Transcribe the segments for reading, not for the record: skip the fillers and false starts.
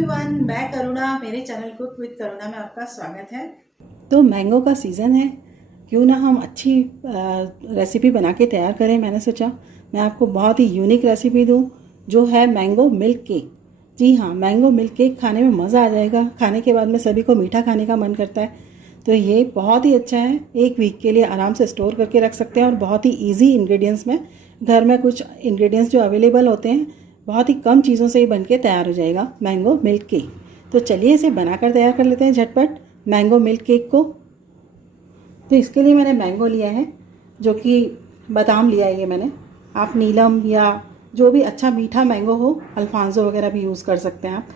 Everyone, मैं करुणा, मेरे channel cook with करुणा में आपका स्वागत है। तो मैंगो का सीज़न है, क्यों ना हम अच्छी रेसिपी बना के तैयार करें। मैंने सोचा मैं आपको बहुत ही यूनिक रेसिपी दूं जो है मैंगो मिल्क केक। जी हाँ, मैंगो मिल्क केक खाने में मज़ा आ जाएगा। खाने के बाद में सभी को मीठा खाने का मन करता है, तो ये बहुत ही अच्छा है। एक वीक के लिए आराम से स्टोर करके रख सकते हैं और बहुत ही ईजी इंग्रेडिएंट्स में, घर में कुछ इंग्रेडिएंट्स जो अवेलेबल होते हैं, बहुत ही कम चीज़ों से ही बन के तैयार हो जाएगा मैंगो मिल्क केक। तो चलिए इसे बनाकर तैयार कर लेते हैं झटपट मैंगो मिल्क केक को। तो इसके लिए मैंने मैंगो लिया है, जो कि बादाम लिया है ये मैंने। आप नीलम या जो भी अच्छा मीठा मैंगो हो, अल्फांसो वगैरह भी यूज़ कर सकते हैं आप।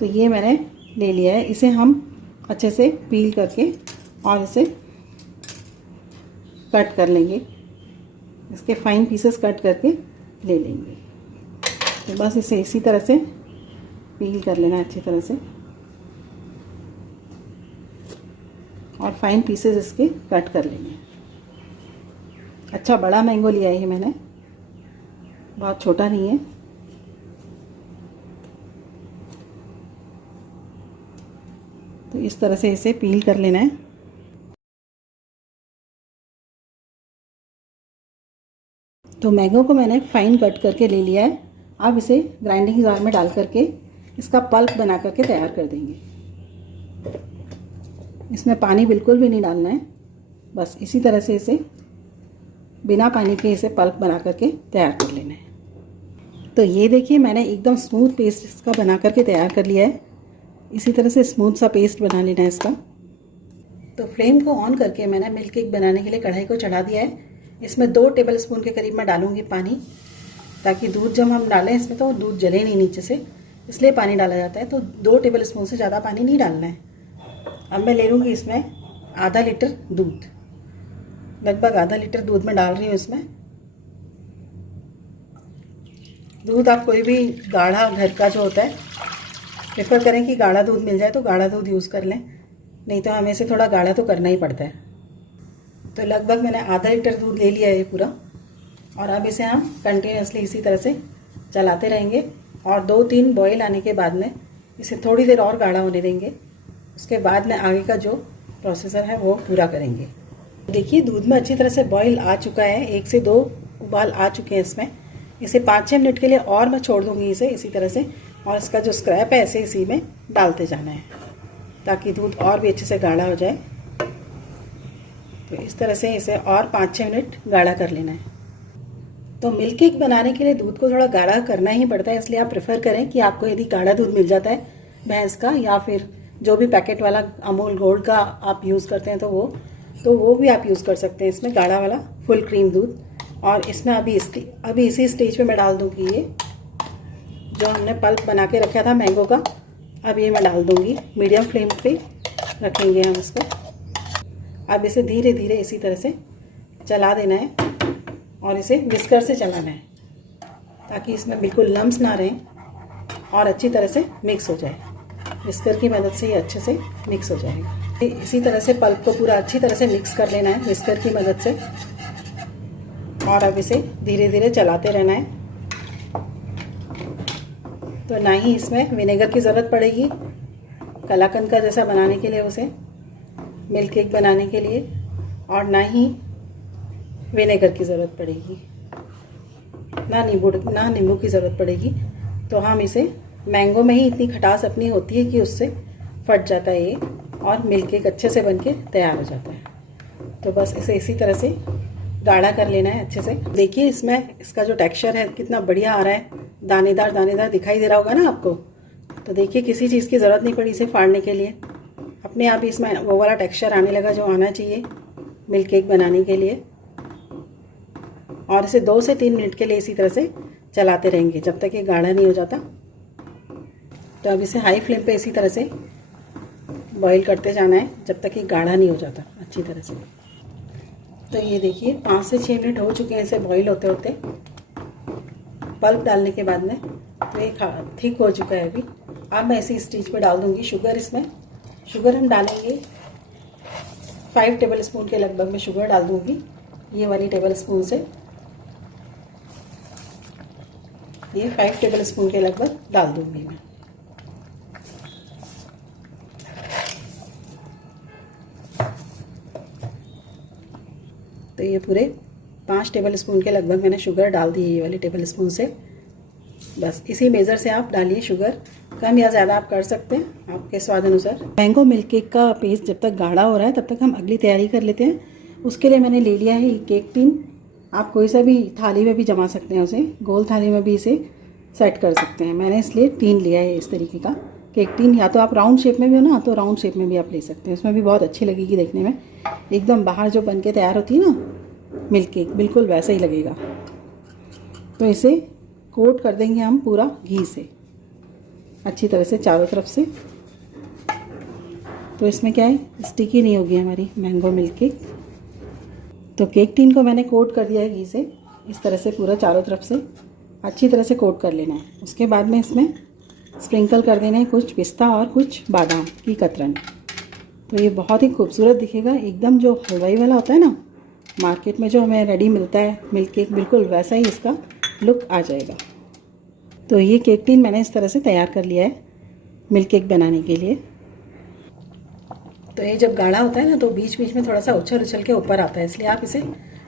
तो ये मैंने ले लिया है। इसे हम अच्छे से पील करके और इसे कट कर लेंगे। इसके फाइन पीसेस कट करके ले लेंगे। तो बस इसे इसी तरह से पील कर लेना अच्छी तरह से और फाइन पीसेस इसके कट कर लेंगे। अच्छा बड़ा मैंगो लिया है ये मैंने, बहुत छोटा नहीं है। तो इस तरह से इसे पील कर लेना है। तो मैंगो को मैंने फाइन कट करके ले लिया है। अब इसे ग्राइंडिंग जार में डाल करके इसका पल्प बना करके तैयार कर देंगे। इसमें पानी बिल्कुल भी नहीं डालना है, बस इसी तरह से इसे बिना पानी के इसे पल्प बना करके तैयार कर लेना है। तो ये देखिए, मैंने एकदम स्मूथ पेस्ट इसका बना करके तैयार कर लिया है। इसी तरह से स्मूथ सा पेस्ट बना लेना है इसका। तो फ्लेम को ऑन करके मैंने मिल्क केक बनाने के लिए कढ़ाई को चढ़ा दिया है। इसमें 2 टेबल स्पून के करीब मैं डालूंगी पानी, ताकि दूध जब हम डालें इसमें तो दूध जले नहीं नीचे से, इसलिए पानी डाला जाता है। तो 2 टेबल स्पून से ज़्यादा पानी नहीं डालना है। अब मैं ले लूँगी इसमें आधा लीटर दूध, लगभग आधा लीटर दूध में डाल रही हूँ इसमें। दूध आप कोई भी गाढ़ा घर का जो होता है, प्रेफर करें कि गाढ़ा दूध मिल जाए तो गाढ़ा दूध यूज़ कर लें, नहीं तो हमें इसे थोड़ा गाढ़ा तो करना ही पड़ता है। तो लगभग मैंने आधा लीटर दूध ले लिया है ये पूरा, और अब इसे हम कंटिन्यूसली इसी तरह से चलाते रहेंगे और 2-3 बॉयल आने के बाद में इसे थोड़ी देर और गाढ़ा होने देंगे। उसके बाद में आगे का जो प्रोसेसर है वो पूरा करेंगे। देखिए, दूध में अच्छी तरह से बॉयल आ चुका है, 1 से 2 उबाल आ चुके हैं इसमें। इसे 5-6 मिनट के लिए और मैं छोड़ दूँगी इसे इसी तरह से, और इसका जो स्क्रैप है ऐसे इसी में डालते जाना है ताकि दूध और भी अच्छे से गाढ़ा हो जाए। तो इस तरह से इसे और 5-6 मिनट गाढ़ा कर लेना है। तो मिल्क केक बनाने के लिए दूध को थोड़ा गाढ़ा करना ही पड़ता है, इसलिए आप प्रेफर करें कि आपको यदि गाढ़ा दूध मिल जाता है भैंस का, या फिर जो भी पैकेट वाला अमूल गोल्ड का आप यूज़ करते हैं तो वो भी आप यूज़ कर सकते हैं इसमें, गाढ़ा वाला फुल क्रीम दूध। और इसमें अभी इसी स्टेज पे मैं डाल दूँगी ये जो हमने पल्प बना के रखा था मैंगो का। अब ये मैं डाल दूँगी, मीडियम फ्लेम पे रखेंगे हम इसको। अब इसे धीरे धीरे इसी तरह से चला देना है और इसे विस्कर से चलाना है ताकि इसमें बिल्कुल लम्स ना रहें और अच्छी तरह से मिक्स हो जाए। विस्कर की मदद से ये अच्छे से मिक्स हो जाएगा। इसी तरह से पल्प को पूरा अच्छी तरह से मिक्स कर लेना है विस्कर की मदद से, और अब इसे धीरे धीरे चलाते रहना है। तो ना ही इसमें विनेगर की ज़रूरत पड़ेगी कलाकंद का जैसा बनाने के लिए, उसे मिल्क केक बनाने के लिए, और ना ही विनेगर की ज़रूरत पड़ेगी, ना नींबू की ज़रूरत पड़ेगी। तो हम इसे मैंगो में ही इतनी खटास अपनी होती है कि उससे फट जाता है ये, और मिल्क केक अच्छे से बनके तैयार हो जाता है। तो बस इसे इसी तरह से गाढ़ा कर लेना है अच्छे से। देखिए, इसमें इसका जो टेक्सचर है कितना बढ़िया आ रहा है, दानेदार दानेदार दिखाई दे रहा होगा ना आपको। तो देखिए, किसी चीज़ की ज़रूरत नहीं पड़ी इसे फाड़ने के लिए, अपने आप ही इसमें वो वाला टेक्सचर आने लगा जो आना चाहिए मिल्क केक बनाने के लिए। और इसे 2 से 3 मिनट के लिए इसी तरह से चलाते रहेंगे जब तक ये गाढ़ा नहीं हो जाता। तो अब इसे हाई फ्लेम पे इसी तरह से बॉईल करते जाना है जब तक ये गाढ़ा नहीं हो जाता अच्छी तरह से। तो ये देखिए, 5 से 6 मिनट हो चुके हैं इसे बॉईल होते होते पल्प डालने के बाद में। तो ये ठीक हो चुका है अभी। अब मैं इसी स्टेज पे डाल दूँगी शुगर। इसमें शुगर हम डालेंगे 5 टेबल स्पून के लगभग मैं शुगर डाल दूँगी, ये वाली टेबल स्पून से। ये 5 टेबल स्पून के लगभग डाल दूँगी मैं। तो ये पूरे 5 टेबल स्पून के लगभग मैंने शुगर डाल दी है, ये वाली टेबल स्पून से। बस इसी मेज़र से आप डालिए शुगर, कम या ज़्यादा आप कर सकते हैं आपके स्वाद अनुसार। मैंगो मिल्क केक का पेस्ट जब तक गाढ़ा हो रहा है तब तक हम अगली तैयारी कर लेते हैं। उसके लिए मैंने ले लिया है ये केक टिन। आप कोई सा भी थाली में भी जमा सकते हैं उसे, गोल थाली में भी इसे सेट कर सकते हैं। मैंने इसलिए टिन लिया है इस तरीके का केक टिन। या तो आप राउंड शेप में भी हो ना, तो राउंड शेप में भी आप ले सकते हैं, उसमें भी बहुत अच्छी लगेगी देखने में। एकदम बाहर जो बन के तैयार होती है ना मिल्क केक, बिल्कुल वैसा ही लगेगा। तो इसे कोट कर देंगे हम पूरा घी से अच्छी तरह से चारों तरफ से। तो इसमें क्या है, स्टिकी नहीं होगी हमारी मैंगो मिल्क केक। तो केक टिन को मैंने कोट कर दिया है घी से, इस तरह से पूरा चारों तरफ से अच्छी तरह से कोट कर लेना है। उसके बाद में इसमें स्प्रिंकल कर देना है कुछ पिस्ता और कुछ बादाम की कतरन। तो ये बहुत ही खूबसूरत दिखेगा, एकदम जो हलवाई वाला होता है ना मार्केट में जो हमें रेडी मिलता है मिल्क केक, बिल्कुल वैसा ही इसका लुक आ जाएगा। तो ये केक टिन मैंने इस तरह से तैयार कर लिया है मिल्क केक बनाने के लिए। तो ये जब गाढ़ा होता है ना तो बीच बीच में थोड़ा सा उछल उछल के ऊपर आता है, इसलिए आप इसे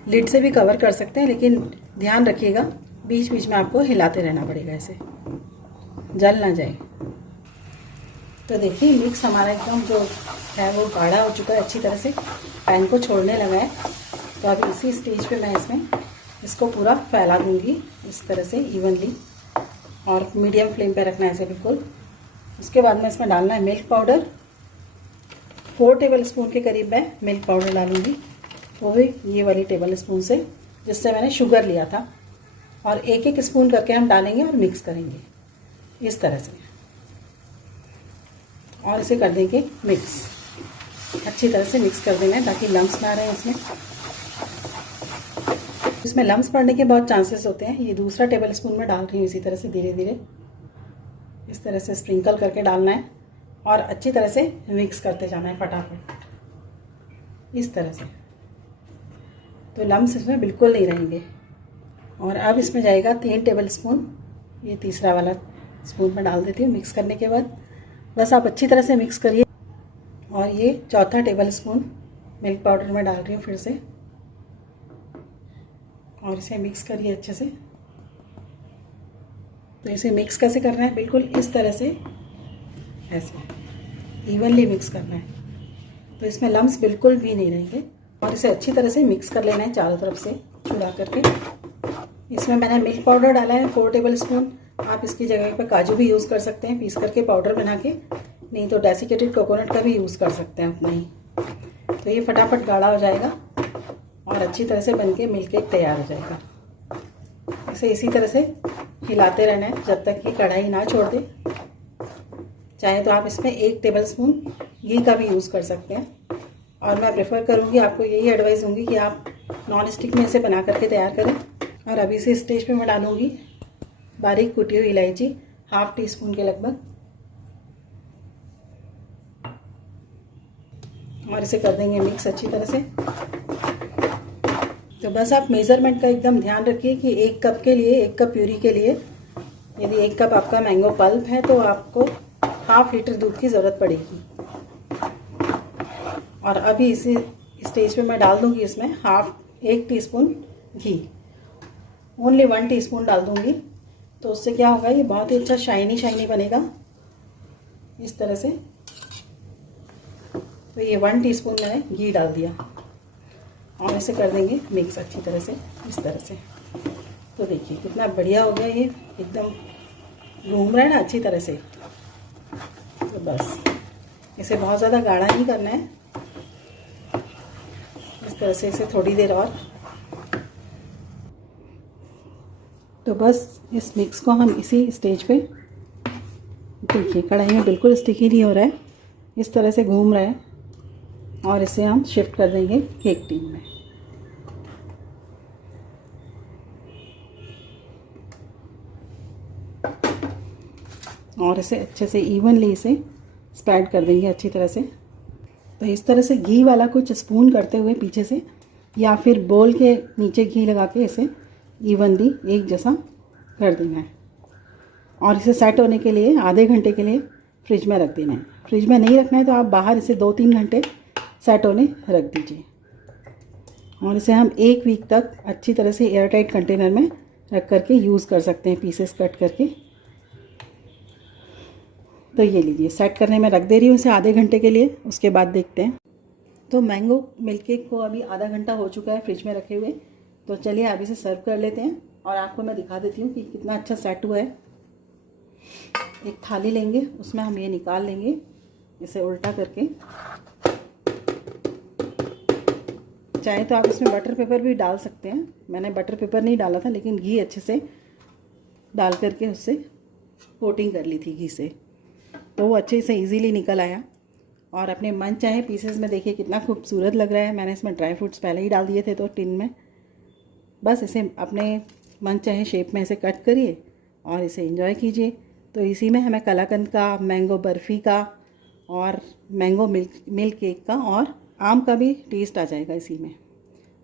लिड से भी कवर कर सकते हैं, लेकिन ध्यान रखिएगा बीच बीच में आपको हिलाते रहना पड़ेगा, ऐसे जल ना जाए। तो देखिए मिक्स हमारा एकदम जो है वो गाढ़ा हो चुका है, अच्छी तरह से पैन को छोड़ने लगा है। तो अभी इसी स्टेज पे मैं इसको पूरा फैला दूंगी इस तरह से इवनली, और मीडियम फ्लेम पे रखना है इसे बिल्कुल। उसके बाद में इसमें डालना है मिल्क पाउडर। 4 टेबल स्पून के करीब मैं मिल्क पाउडर डालूंगी, वो भी ये वाली टेबल स्पून से जिससे मैंने शुगर लिया था। और एक एक स्पून करके हम डालेंगे और मिक्स करेंगे इस तरह से, और इसे कर देंगे मिक्स। अच्छी तरह से मिक्स कर देना है ताकि लम्स ना रहे इसमें। इसमें लम्स पड़ने के बहुत चांसेस होते हैं। ये दूसरा टेबल स्पून में डाल रही हूँ, इसी तरह से धीरे धीरे इस तरह से स्प्रिंकल करके डालना है और अच्छी तरह से मिक्स करते जाना है फटाफट इस तरह से। तो लम्स इसमें बिल्कुल नहीं रहेंगे। और अब इसमें जाएगा 3 टेबल स्पून, ये तीसरा वाला स्पून में डाल देती हूँ मिक्स करने के बाद। बस आप अच्छी तरह से मिक्स करिए। और ये चौथा टेबल स्पून मिल्क पाउडर में डाल रही हूँ फिर से, और इसे मिक्स करिए अच्छे से। तो इसे मिक्स कैसे करना है, बिल्कुल इस तरह से ऐसे इवनली मिक्स करना है, तो इसमें लम्स बिल्कुल भी नहीं रहेंगे। और इसे अच्छी तरह से मिक्स कर लेना है चारों तरफ से चुरा करके। इसमें मैंने मिल्क पाउडर डाला है 4 टेबल स्पून। आप इसकी जगह पर काजू भी यूज़ कर सकते हैं पीस करके पाउडर बना के, नहीं तो डेसिकेटेड कोकोनट का भी यूज़ कर सकते हैं उतना ही। तो ये फटाफट गाढ़ा हो जाएगा और अच्छी तरह से बनके मिल्क केक तैयार हो जाएगा। इसे इसी तरह से हिलाते रहना है जब तक कि कढ़ाई ना छोड़ दे। चाहे तो आप इसमें 1 टेबल स्पून घी का भी यूज़ कर सकते हैं, और मैं प्रेफर करूँगी, आपको यही एडवाइस दूँगी कि आप नॉन स्टिक में इसे बना करके तैयार करें। और अभी से स्टेज पे मैं डालूँगी बारीक कुटी हुई इलायची, 1/2 टीस्पून के लगभग, और इसे कर देंगे मिक्स अच्छी तरह से। तो बस आप मेज़रमेंट का एकदम ध्यान रखिए कि 1 कप के लिए, 1 कप प्यूरी के लिए यदि 1 कप आपका मैंगो पल्प है तो आपको 1/2 लीटर दूध की ज़रूरत पड़ेगी। और अभी इसी स्टेज पे मैं डाल दूंगी इसमें 1 टीस्पून घी, ओनली 1 टीस्पून डाल दूंगी। तो उससे क्या होगा, ये बहुत ही अच्छा शाइनी बनेगा इस तरह से। तो ये 1 टीस्पून मैंने घी डाल दिया और इसे कर देंगे मिक्स अच्छी तरह से इस तरह से। तो देखिए कितना बढ़िया हो गया, ये एकदम घूम रहा है ना अच्छी तरह से। तो बस इसे बहुत ज़्यादा गाढ़ा नहीं करना है, इस तरह से इसे थोड़ी देर और। तो बस इस मिक्स को हम इसी स्टेज पे, देखिए कढ़ाई में बिल्कुल स्टिकी नहीं हो रहा है, इस तरह से घूम रहा है, और इसे हम शिफ्ट कर देंगे केक टिन में। और इसे अच्छे से इवनली इसे स्प्रेड कर देंगे अच्छी तरह से। तो इस तरह से घी वाला कुछ स्पून करते हुए पीछे से, या फिर बोल के नीचे घी लगा के इसे इवनली एक जैसा कर देना है। और इसे सेट होने के लिए आधे घंटे के लिए फ्रिज में रख देना है। फ्रिज में नहीं रखना है तो आप बाहर इसे 2-3 घंटे सेट होने रख दीजिए। और इसे हम 1 वीक तक अच्छी तरह से एयर टाइट कंटेनर में रख करके यूज़ कर सकते हैं, पीसेस कट करके। तो ये लीजिए, सेट करने में रख दे रही हूँ इसे आधे घंटे के लिए, उसके बाद देखते हैं। तो मैंगो मिल्क केक को अभी आधा घंटा हो चुका है फ्रिज में रखे हुए। तो चलिए अब इसे सर्व कर लेते हैं और आपको मैं दिखा देती हूँ कि कितना अच्छा सेट हुआ है। एक थाली लेंगे, उसमें हम ये निकाल लेंगे, इसे उल्टा करके। चाहे तो आप इसमें बटर पेपर भी डाल सकते हैं, मैंने बटर पेपर नहीं डाला था, लेकिन घी अच्छे से डाल करके उससे कोटिंग कर ली थी घी से, तो वो अच्छे से इजीली निकल आया। और अपने मन चाहे पीसेस में देखिए कितना खूबसूरत लग रहा है। मैंने इसमें ड्राई फ्रूट्स पहले ही डाल दिए थे तो टिन में, बस इसे अपने मन चाहे शेप में इसे कट करिए और इसे एंजॉय कीजिए। तो इसी में हमें कलाकंद का, मैंगो बर्फ़ी का और मैंगो मिल्क केक का और आम का भी टेस्ट आ जाएगा इसी में।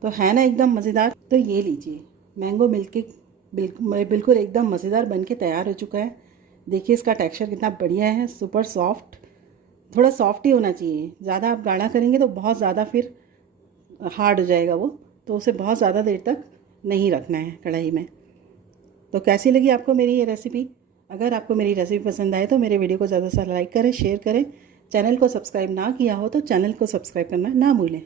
तो है ना एकदम मज़ेदार। तो ये लीजिए, मैंगो मिल्क केक बिल्कुल एकदम मज़ेदार बन के तैयार हो चुका है। देखिए इसका टेक्सचर कितना बढ़िया है, सुपर सॉफ्ट। थोड़ा सॉफ्ट ही होना चाहिए, ज़्यादा आप गाढ़ा करेंगे तो बहुत ज़्यादा फिर हार्ड हो जाएगा वो, तो उसे बहुत ज़्यादा देर तक नहीं रखना है कढ़ाई में। तो कैसी लगी आपको मेरी ये रेसिपी? अगर आपको मेरी रेसिपी पसंद आए तो मेरे वीडियो को ज़्यादा से ज़्यादा लाइक करें, शेयर करें। चैनल को सब्सक्राइब ना किया हो तो चैनल को सब्सक्राइब करना ना भूलें।